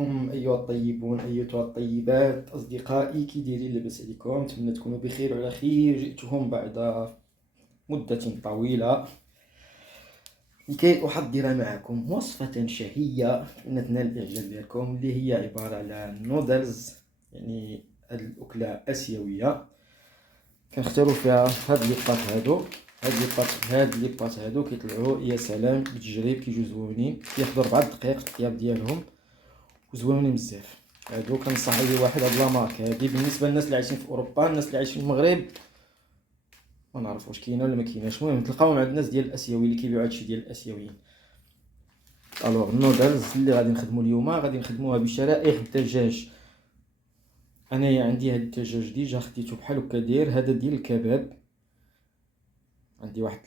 عليكم أيها الطيبون أيتها الطيبات أصدقائي، كي دايرين؟ لاباس عليكم؟ نتمنى تكونوا بخير وعلى خير. جئتكم بعد مدة طويلة لكي أحضر معكم وصفة شهية أن تنال الإعجاب ديالكم، اللي هي عبارة على نودلز، يعني الأكلة آسيوية. كنختاروا فيها هاد لي بات هادو كيطلعوا يا سلام بالتجريب، كيجيو زوينين، كياخدوا 4 دقائق الطياب ديالهم وزوينين بزاف. هادو كنصح اي واحد هاد لا مارك هادي. بالنسبه للناس اللي عايشين في اوروبا، الناس اللي عايشين في المغرب ما نعرف واش كاينه ولا ما كايناش، المهم تلقاوهم عند الناس ديال الاسيوي اللي كيبيعوا هادشي ديال الاسيويين. الوغ النودلز اللي غادي نخدمو اليوم غادي نخدموها بشرائح الدجاج. انايا عندي هاد الدجاج ديجا خديتو بحال هكا داير، هذا ديال الكباب. عندي واحد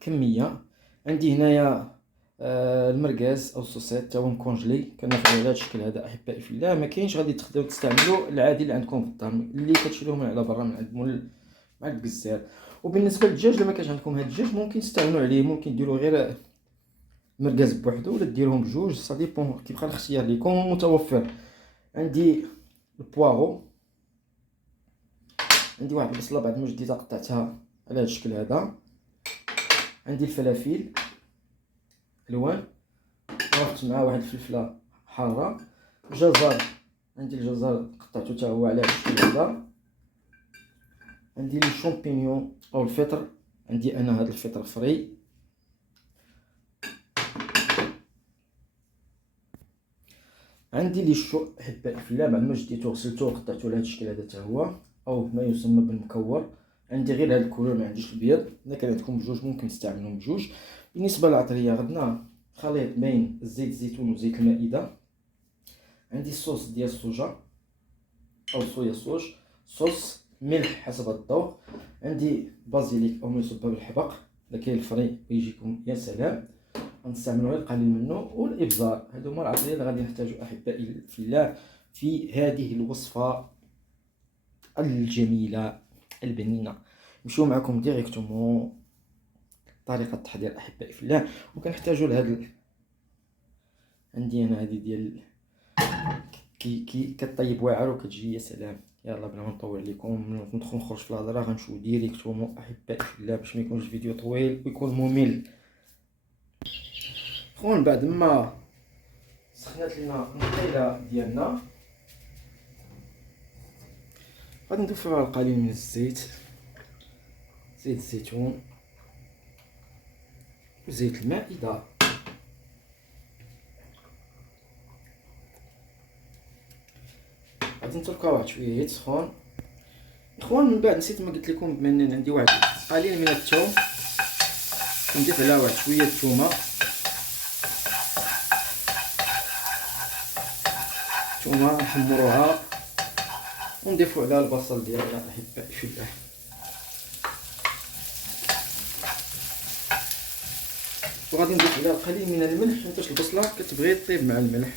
كميه. عندي هنايا المرقاز او الصوصيط تا هو مكونجلي، كناخذ على هذا الشكل هذا احبائي في الله. ما كاينش غادي تقدروا تستعملوا العادي اللي عندكم في الدار، اللي كتشريوه من على برا من عند مول مع الكزار. وبالنسبه للدجاج، لما كانش عندكم هذا الدجاج ممكن تستعملوا عليه، ممكن ديروا غير مرقاز بوحدو ولا ديروهم بجوج، سا ديبون، كيبقى الاختيار ليكم متوفر. عندي البواغو، عندي واحد البصله بعد ما جديتها قطعتها على هذا الشكل هذا. عندي الفلافل الوان، ضفت معاه واحد الفلفله حاره. الجزر، عندي الجزر قطعته حتى هو على هذا الشكل هذا. عندي لي شامبينيون او الفطر، عندي انا هذا الفطر فري. عندي لي شو احبائي في الله، بعد ما جديتو غسلتو قطعته لهذا الشكل هذا حتى هو، او ما يسمى بالمكور. عندي غير هذا الكولور، ما عنديش الابيض. الا كان عندكم بجوج ممكن تستعملوا بجوج. بالنسبه للعطريه غدنا خليط بين زيت الزيتون وزيت المائده. عندي الصوص ديال الصوجا او صويا صوص، صوص ملح حسب الذوق. عندي بازيليك او ما يسمى بالحبق، الا كاين الفري يجيكم يا سلام، غنستعملوا غير القليل منه. والابزار. هادو هما العطريه اللي غادي نحتاجو احبائي في الله في هذه الوصفه الجميله البنينه. نمشيو معكم ديريكتومون طريقه التحضير احبائي في الله. وكنحتاجو لهاد عندي انا هذه ديال كي كطيب واعر وكتجي يا سلام. يلا بلا ما نطول عليكم، ندخل نخرج في الهضره، غنمشيو ديريكتومون احبائي في الله باش ما يكونش الفيديو طويل ويكون ممل. خوان بعد ما سخنات لنا القيله ديالنا، غادي نضيف فيها القليل من الزيت، زيت الزيتون وزيت المائده. غادي نتركوها واحد شويه تسخن. اخوان من بعد نسيت ما قلت لكم، بما ان عندي واحد قليل من الثوم، نضيف عليها واحد شويه الثومه نحمروها، ونضيفوا عليها البصل ديالنا احبائي في الله. وغادي نضيف عليها القليل من الملح، حيت البصله كتبغي طيب مع الملح.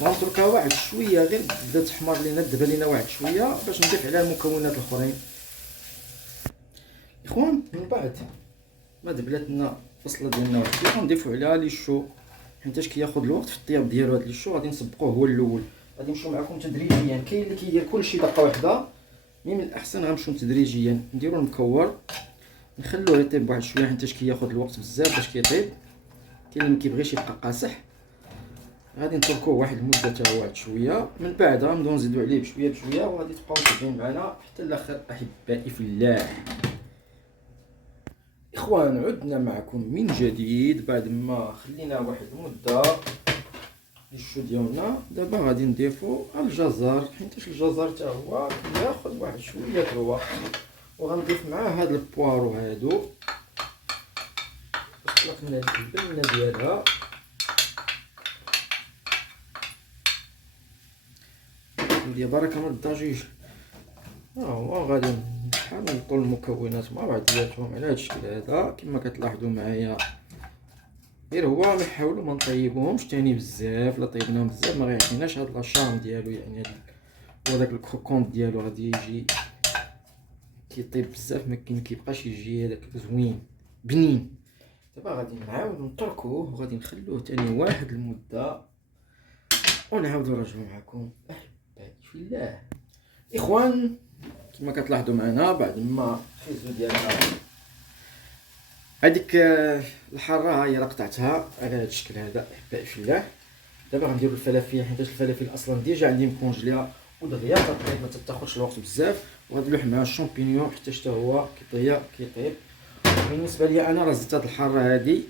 غنتركها واحد شويه غير تبدا تحمر لينا، تدبل لينا واحد شويه باش نضيف عليها المكونات الاخرين. اخوان من بعد ما دبلت لنا البصله ديالنا واحد شويه، غنضيفوا عليها لي شو، حيتاش كياخذ الوقت في الطياب ديالو. هاد لي شو غادي نسبقوه هو الاول. غادي نمشيو معكم تدريجيا، كاين اللي كيدير كلشي دقه واحده، مي من الاحسن غنمشيو تدريجيا. نديرو المكور، نخلوه يطيب واحد شويه حيتاش كياخذ الوقت بزاف باش كيطيب. كاين اللي ما كيبغيش يبقى قاصح، غادي نتركوه واحد المده حتى هو واحد شويه. من بعد غنبداو نزيدو عليه بشويه بشويه، وغادي تبقاو متابعين معنا حتى الاخر احبائي في الله. اخوان عدنا معكم من جديد بعد ما خلينا واحد المده الشو ديالنا. دابا غادي نضيفو الجزر، حيت الجزر حتى هو كياخذ واحد شويه الوقت. وغنضيف معاه هاد البوارو هادو باش تطلق لنا البنه ديالها. ندير بركه من الضجيج. هو غادي بحال نحطو المكونات مع بعضياتهم على هاد الشكل هذا كما كتلاحظوا معايا. غير هو ما نحاولوا ما نطيبوهمش تاني بزاف، لا طيبناهم بزاف ما غيعطيناش هاد لاشام ديالو، يعني هو داك الكروكون ديالو غادي يجي تيطيب بزاف، ما كيبقاش يجي هذاك زوين بنين. دابا غادي نعاودو نتركوه وغادي نخلوه تاني واحد المده ونعاودو نرجعو معكم احبائي في الله. اخوان كما كتلاحظوا معنا بعد ما الخيزو ديالنا هذيك الحاره هي راه قطعتها على هذا الشكل هذا احبائي في الله. دابا غنديروا الفلافل، حيت الفلافل اصلا ديجا عندي مكونجليه ودغيا كطيب، ما تاخذش الوقت بزاف. وغادي نلوح مع الشامبينيون حتى حتى هو كيطيب. بالنسبه لي انا راه زدت هاد الحاره هادي،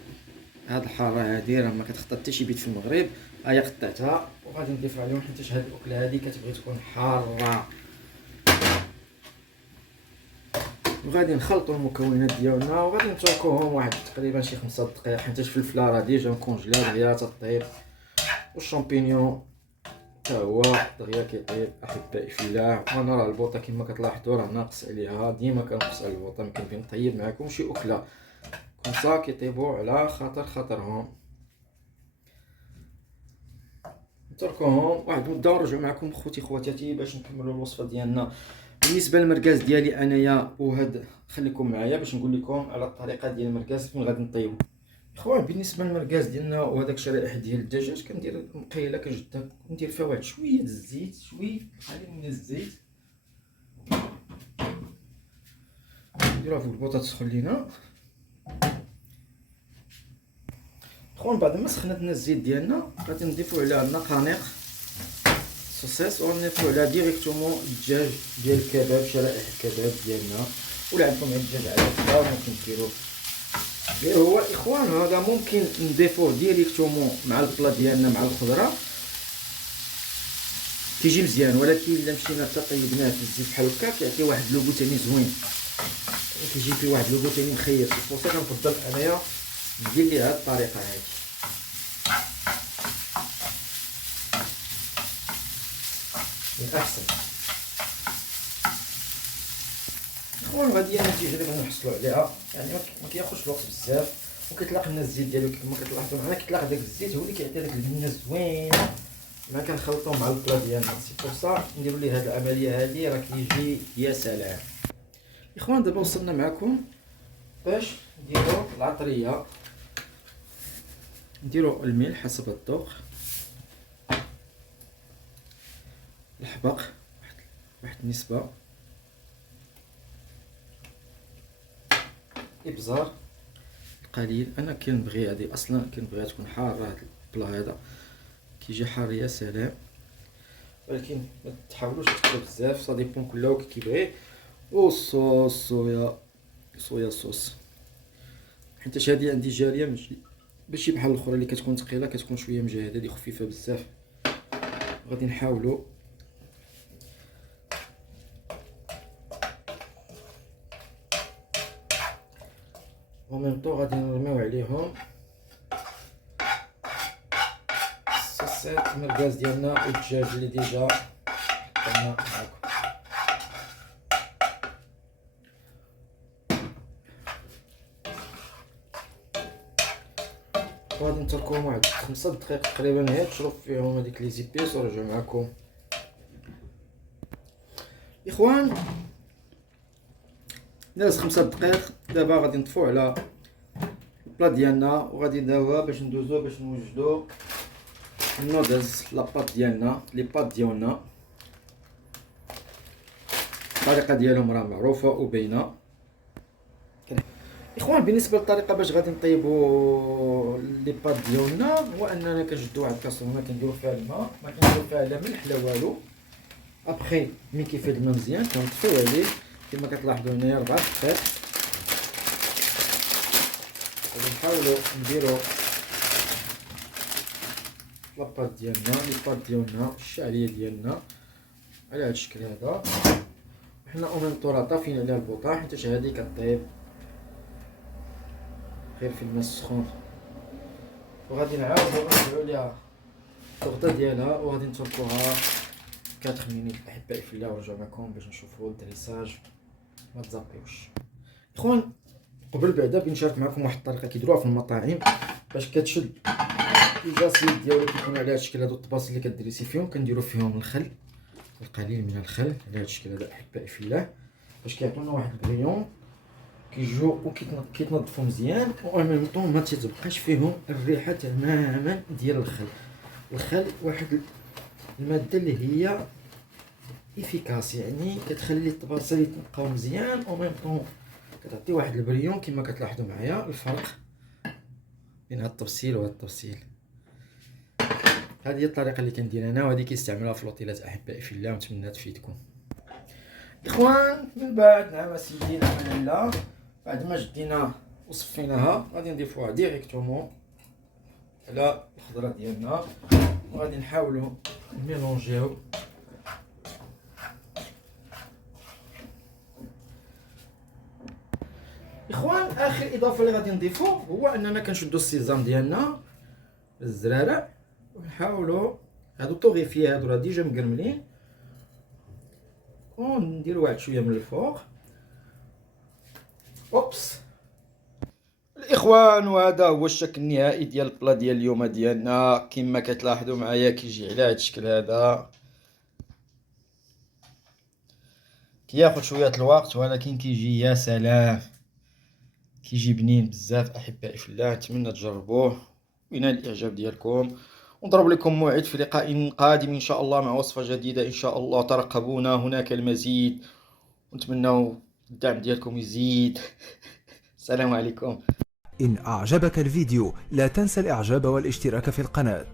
هاد الحاره هادي راه ما كتخطى حتى شي بيت في المغرب، هيا قطعتها وغادي نضيف عليهم حيت هاد الاكله هادي كتبغي تكون حاره. وغادي نخلطوا المكونات ديالنا وغادي نتركوهم واحد تقريبا شي 5 دقائق، حيت الفلفله راه ديجا مكونجليه دغيا تطيب، والشامبينيون حتى هو دغيا كيطيب احبائي في الله. وانا راه البوطه كما كتلاحظوا راه ناقص عليها، ديما كنقص على البوطه، ما كنبغي نطيب معكم شي اكله كونسا كيطيبوا على خاطرهم. نتركوهم واحد المده ونرجعوا معكم خوتي خواتاتي باش نكملوا الوصفه ديالنا. بالنسبه للمركاز ديالي انايا وهاد خليكم معايا باش نقول لكم على الطريقه ديال المركاز فين غادي نطيبو. اخوان بالنسبه للمركاز ديالنا وهذاك الشرائح ديال الدجاج كندير مقيله كنجدها، ندير فيها واحد شويه الزيت، شويه قليل من الزيت، نديروها في البوطه تسخن لينا. اخوان بعد ما سخنت لنا الزيت ديالنا غادي نضيفو عليها النقانق صوصيص، ونضيفو عليها ديريكتومون الدجاج ديال الكباب، شرائح الكباب ديالنا. ولا عندكم الدجاج على الفطار ممكن ديروه غير هو. اخوان هذا ممكن نضيفوه ديريكتومون مع البلا ديالنا مع الخضره كيجي مزيان، ولكن الا مشينا حتى طيبناه في الزيت بحال هكا كيعطي واحد لوغو تاني زوين، كيجي فيه واحد لوغو تاني مخير. بصح كنفضل انايا ندير ليه هاد الطريقه هادي. من احسن اخوان غادي النتيجه دابا نحصلوا عليها، يعني ما كياخذش الوقت بزاف وكيطلق لنا الزيت ديالو كما كتلاحظوا معنا. كيطلق داك الزيت هو اللي كيعطي داك البنه زوين ملي كنخلطوه مع البلا ديالنا. سي بور صا نديروا ليه هاد العمليه هادي راه كيجي يا سلام. اخوان دابا وصلنا معكم باش نديروا العطريه. نديروا الملح حسب الذوق، الحبق واحد النسبه، ابزار قليل. انا كنبغي هذه اصلا كنبغيها تكون حاره، هذا البلا هذا كيجي حار يا سلام، ولكن ما تحاولوش تكتروا بزاف، صا ديبون كل واحد كيبغي. والصوص صويا صوص، حيت هذه عندي جاريه ماشي بحال الاخرى اللي كتكون ثقيله، كتكون شويه مجهده، هذه خفيفه بزاف. غادي نحاولوا ومنطو غادي نرميو عليهم الصوصات المركاز ديالنا والدجاج اللي ديجا حطينا معكم. وغادي نتركوهم واحد 5 دقائق تقريبا هي تشرب فيهم هذيك لي زيبيس ونرجع معكم. اخوان داز 5 دقائق، دابا غادي نطفو على البلا ديالنا وغادي نداوها باش ندوزو باش نوجدو النودلز لاباط ديالنا لي بات ديالنا. الطريقه ديالهم راه معروفه وباينه. اخوان بالنسبه للطريقه باش غادي نطيبوا لي بات ديالنا هو اننا كنجدو واحد الكاسرونه كنديرو فيها الماء، ما كنديرو فيها لا ملح لا والو. ابخي ملي كيفيض الماء مزيان كنطفيو عليه كما كتلاحظوا هنايا 4 دقائق. غادي نحاولوا نديرو لاباط ديالنا لي بات ديالنا الشعريه ديالنا على هذا الشكل هذا. حنا اونطورا طافين عليها البوطه حيت هذه كطيب غير في الماء السخون. وغادي نعاودو نرجعو ليها التغطيه ديالها وغادي نتركوها 4 مينيت احبائي في الله ونرجعو معكم باش نشوفوا الدريساج. ما تزابيوش اخوان. قبل بعدا بنشارك معكم واحد الطريقه كيديروها في المطاعم باش كتشد الجاسيد ديالو كيكون على هذا الشكل. هادو الطباس اللي كدريسي فيهم كنديرو فيهم الخل، القليل من الخل على هذا الشكل هذا احبائي في الله. باش كيعطيونا واحد البريون كيجيو كيتنظفوا مزيان، و ان ميم طون ما تيتبقاش فيهم الريحه تماما ديال الخل. الخل واحد الماده اللي هي افيكاس، يعني كتخلي الطباسيل يتنقاو مزيان، و ميم طون كتعطي واحد البريون كما كتلاحظوا معايا الفرق بين هاد الطبسيل وهاد الطبسيل. هذه هي الطريقه اللي كندير انا، وهذه كيستعملوها في الاوتيلات احبائي في الله، ونتمنى تفيدكم. اخوان من بعد نعم سيدي نعم لا، بعد ما جدينا وصفيناها غادي نضيفوها ديريكتومون على الخضره ديالنا، وغادي نحاولوا نميلونجيو. اخوان اخر اضافه اللي غادي نضيفو هو اننا كنشدو السيزام ديالنا الزرارع، ونحاولوا هادو طوغيفيه هادو راه ديجا مقرملين، ونديرو واحد شويه من الفوق. اوبس الاخوان، وهذا هو الشكل النهائي ديال البلا ديال اليوم ديالنا. كما كتلاحظوا معايا كيجي على هذا الشكل هذا، كياخذ شويه الوقت ولكن كيجي يا سلام، كيجي بنين بزاف احبائي في الله. نتمنى تجربوه وينال الاعجاب ديالكم، ونضرب لكم موعد في لقاء قادم ان شاء الله مع وصفه جديده ان شاء الله. ترقبونا، هناك المزيد، ونتمنى الدعم ديالكم يزيد. السلام عليكم. إن أعجبك الفيديو لا تنسى الإعجاب والاشتراك في القناة.